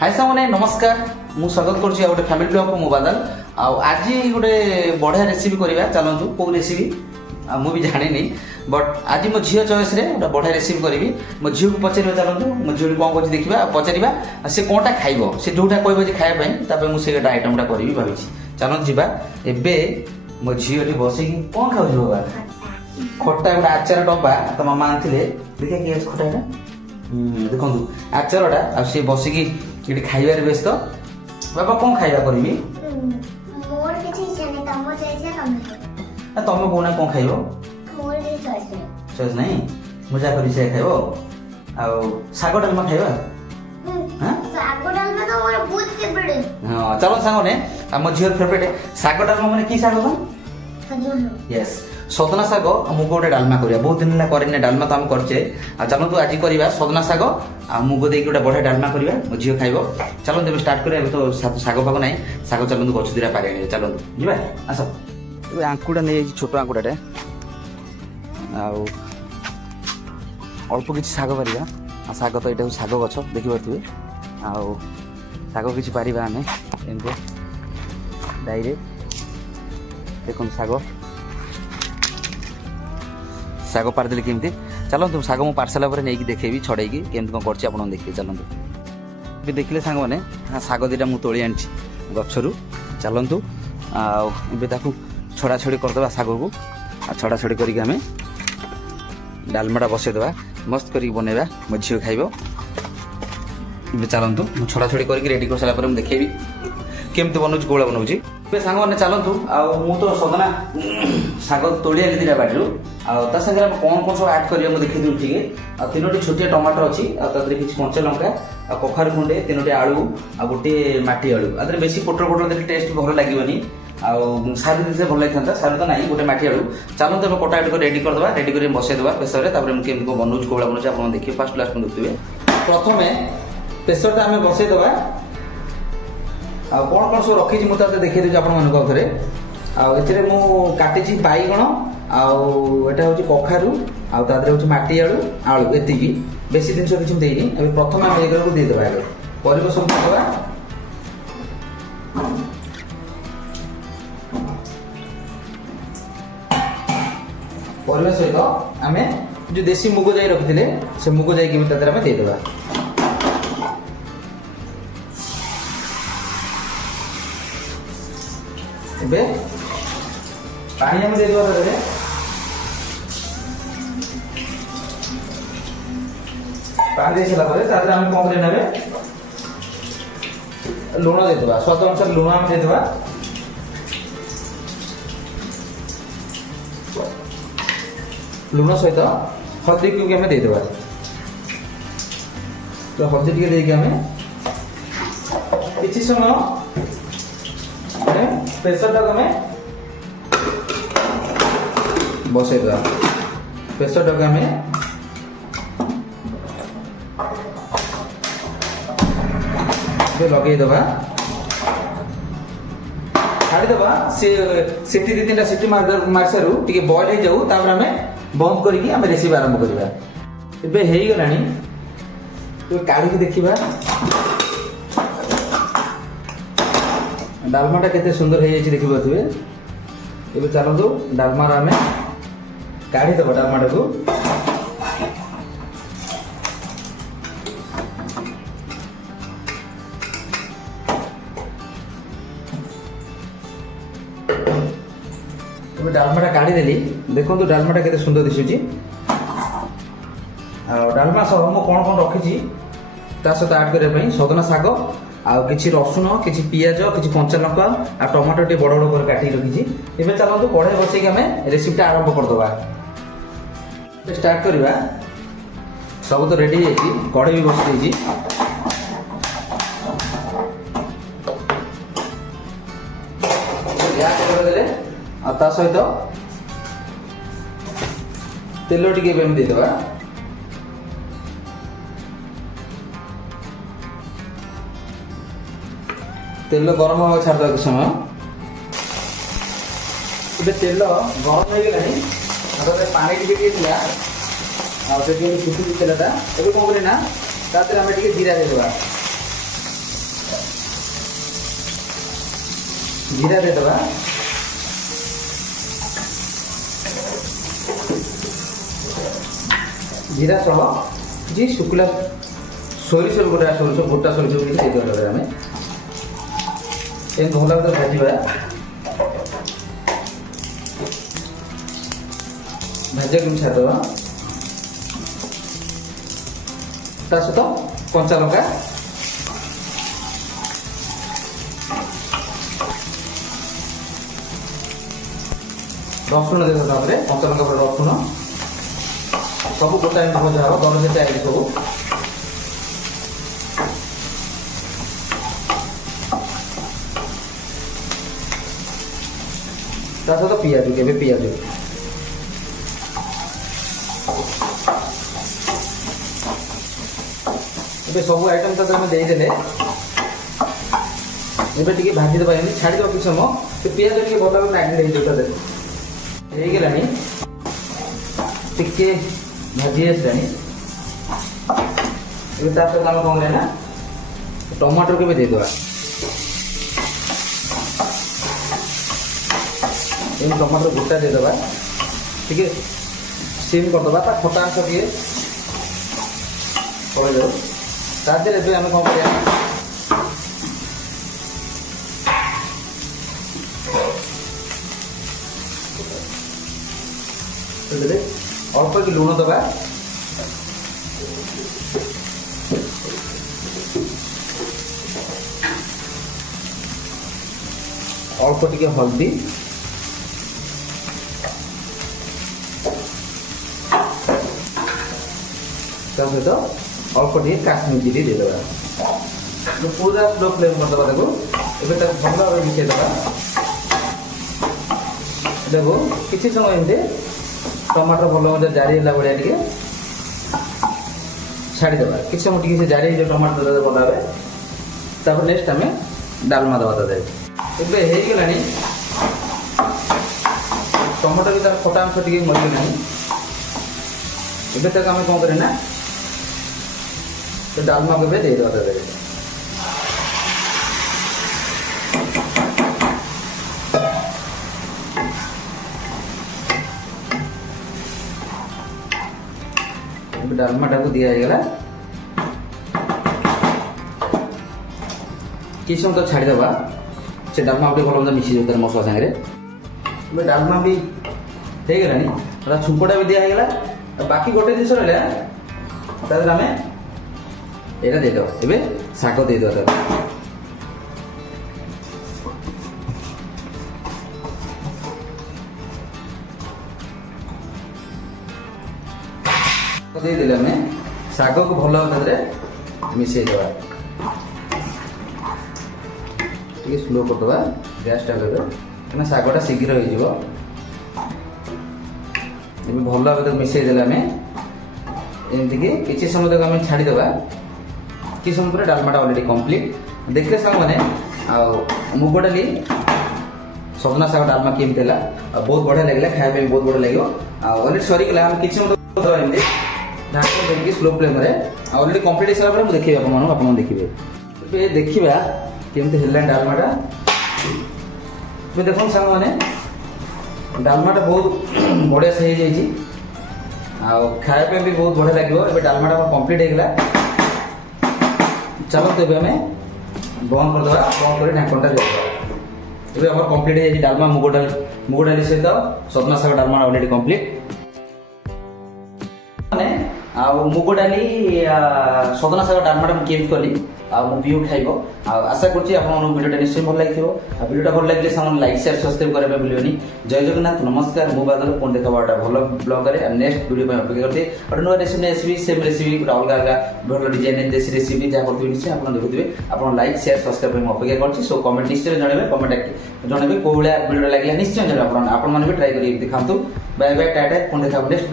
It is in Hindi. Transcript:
हाय सामने नमस्कार मु स्वागत करुच्ची गोटे फैमिली ब्लॉग को मु बादल आज गोटे बढ़िया रेसिपी करवा चलतु कौ रेसिपी मु भी जानी नहीं बट आज मो झील चॉइस रे गोटे बढ़िया रेसिपी करी मो झील को पचार चलतु मो झील कौन कर देखा पचार से कौनटा खाइब से जोटा कह खायापी मुझे आइटमटा करी भाई चलत जीवा एवं मो झील बस कौन खाऊ बाबा खटा गोटे आचार डब्बा तो मामा आनी देखिए कि खटा देखो आचारटा सी बसिकी ये खाइबार व्यस्त बाबा कौन खाइबा करी तुम कौना कौन खाइब चॉइस नहीं मजा कर खाइब आग डालमा खाइबा हाँ चलो सांग ने मो झील फेवरेट साग डालमा मैंने कि साग यस सजना साग मुग गोटे डालमा करा बहुत दिन है डालमा तो आम करे चलतु आज करवा सजना साग आ मुग दे गोटे बढ़िया डालमा करवा मो झील खाइब चलते स्टार्ट करें तो साग फाग ना साग चलते गछ दुरा पारे चलते जी आस आंकुटा नहीं छोट आंकुटाटे अल्प किसी साग पार साग तो यहाँ साग गछ देखिपे आग किसी पार आम डायरेक्ट देखो साग पारदेली केमती चलतु साग मुझे पार्सल पर नहीं देखेबी छड़ेगी केमती कौन कर देखिए चलतु भी देखिले सांग मैंने हाँ साग दीटा मुझे तोली आनी गचरू चलतु आउ छड़ा छड़ी करदे साग को छड़ा छड़ी करके डालमाटा बसईदे मस्त कर बनइबा मो झील खाइब चलतु छड़ा छड़ी करके रेडी कर सारा देखेबी केमती बनाऊँ कौड़ा बनाऊँ सांग मैंने चलतु मु तो सदना साग तोड़ी आनी दीटा बाटू सागर कौन कौन सब आड कर देखी दूँ ठीक तीनो छोटिया टमाटर अच्छी किसी कंचा लंका कखार खुंडे तीनो आलू आ गोटे माटी आलू आदि बेसी पोटर पोटर देखे टेस्ट भल लगे सारी जिन भल लगी सारी तो ना गोटे माटी आलू चलते कटा कट रेडी करदे रेडी कर बसईदे प्रेसर केमती कौन बनाऊँ कौड़ा बनाऊँ आप देखिए फास्ट लास्ट में देखिए प्रथम प्रेसरटा आम बसईदे कौन कौन सब रखी मुझे देखी दूसरी आपरे मुझे बैगण आटा हूँ कखारू आदि माटी आलू आलू एति बेसी जिन किसी देनी प्रथम आम एग को देदेबा आगे पर सब देदेबा पर सहित आम जो देसी मुग जाई रखी से मुग जाई भी देदेबा बे पानी हम दे पानी दे सारा हम कौन करे लुण देदेबा स्वाद अनुसार लुण आम देदेबा लुण सहित हल्दी को आम देदेबा तो हल्दी टी देके किसी समय प्रेसर टाक बसईदा प्रेसर टाक लगेदबा छाड़ीदबा से दी तीन सीटी मार सारू टे बॉयल हो जाऊ आम बंद करके रेसिपी आरंभ करवा हो काढ़ी देखा डालमाटा केते सुंदर है देखी पारे ये चलतु डालमार आम काढ़ीदे डालमाटा को डालमाटा काढ़ीदेली देखो डालमाटा केते सुंदर दिशुची डालमा सह मु कौन कौन रखी सहित आड करने सजना साग किसी रसुण किसी पियाज किसी कंचा लंका आ टमाटो टे बड़ बड़ काटी रखी एवं चलते कढ़ाई बसैक आम रेसिपीटा आरंभ करदे स्टार्ट करवा सब तो रेडी है कढ़ाई भी बसई सहित तेल टी देदेबा तेल गरम हवा छाड़ कुछ समय तेल गरम हो गला पानी टी फुटुची तेलटा ए कौन करना जीरा देदेबा जीरा देदेबा जीरा सह जी शुक्ला सोरिष गोटा सोरिष गोटा सोरिष भी देदेबा आम एम भल भाव भाजवा भाजा को छाड़देवा ता सहित कंचा लंका रसुण देख कंचा लंका पर रसुण सब गोटा भजा हम दल से आगे सब ता सहित पियाज के पियाज ए सब आइटम तो आम देदेले एबे टिके भाजी देबा एमि छाड़ी दो किछ समय तो पियाज टिके भल मैग्नेट हो जाता दे हे गेलानी टिके भाजी आसलानी एबे ता सहित आम कौन ना टमाटर के भी दे देबा एम टमाटर गोटा दे देबा ठीक है सिम कर देबा ता खटा अंश टिके पड़े जाओ तादे रे आम कौन करिया अल्प कि लुण दबा अल्प टिके हल्दी सहित अल्प टे काश्मीर चिली देदेबा पूरा स्लो फ्लेम करदेबा देखो एबे भल भाव मिसेदेबा देखो किसी समय एमती टमाटर भल मत जारी है भाया टे छाड़देबा किसी समय टे जारी जो टमाटर भल भाव नेक्स्ट आम डालमा दबा दे एगला टमाटर भी तार खटा अंश टे मरीगला एबे आम कौन करें ना तो डालमा के दे दे डालमा टाक दिगला कि समय तो छाड़देबा से डालमा भल मत मिसी जाता मसला सागर डालमा भी हो गला छुपटा भी दिगला बाकी गोटे जिस रहा आम यहाँ देदेव ए शाग देदेव देदेले आम शाग को भल भाव मिसई देवा स्लो करदे गैस टा कहीं शागटा शीघ्र हो भल भाव मिसई देले आम एमती कि समय तक आम छाड़देवा कि समय पर डालमाटा अलरेडी कंप्लीट देखले सांग मैंने मुग डाली सजना शाग डालमा केमती है बहुत बढ़िया लगे खाया बहुत बढ़िया लगे अलरेडी सरीगला आम कि ढाक देखिए स्लो फ्लेम अलरेडी कंप्लीट हो सारा देखिए आप देखिए देखा केमती है डालमाटा देखो सांग मैंने डालमाटा बहुत बढ़िया से हो जाए खाया भी बहुत बढ़िया लगे डालमाटा कंप्लीट होगा चलो तो आम बंद करदे बंद कर ढाकणटा देदेबा एम कंप्लीट हो जाए डालमा मुग डाली सहित सजना शाग डालमा अलरेडी कंप्लीट मुग डाली सजना शाग डालमाटा केमती कली व्यू खाइब आशा करुँच भिडियो निश्चय भल लगे भिडियो भल लगे सामने लाइक शेयर सब्सक्राइब करने भूलि जय जगन्नाथ नमस्कार मु बादल पुणी देखा गोटे भल ब्लॉग नेक्स्ट वीडियो अपेक्षा करते गोटे नुआ रेसिपी आसबि सेम रेसिपी गोटे अलग अलग भल डिजाइन देसी रेसिपी जहाँ करते निश्चय आप देखुए आप लाइक शेयर सब्सक्राइब अपेक्षा कर सो कमेंट निश्चय जनइबे कमेंट जनइबे कौ भाया भिडियो लगे निश्चय जनइबे आप ट्राई कर दिखातु बाय बाय टाटा पुणी देखा नेक्स्ट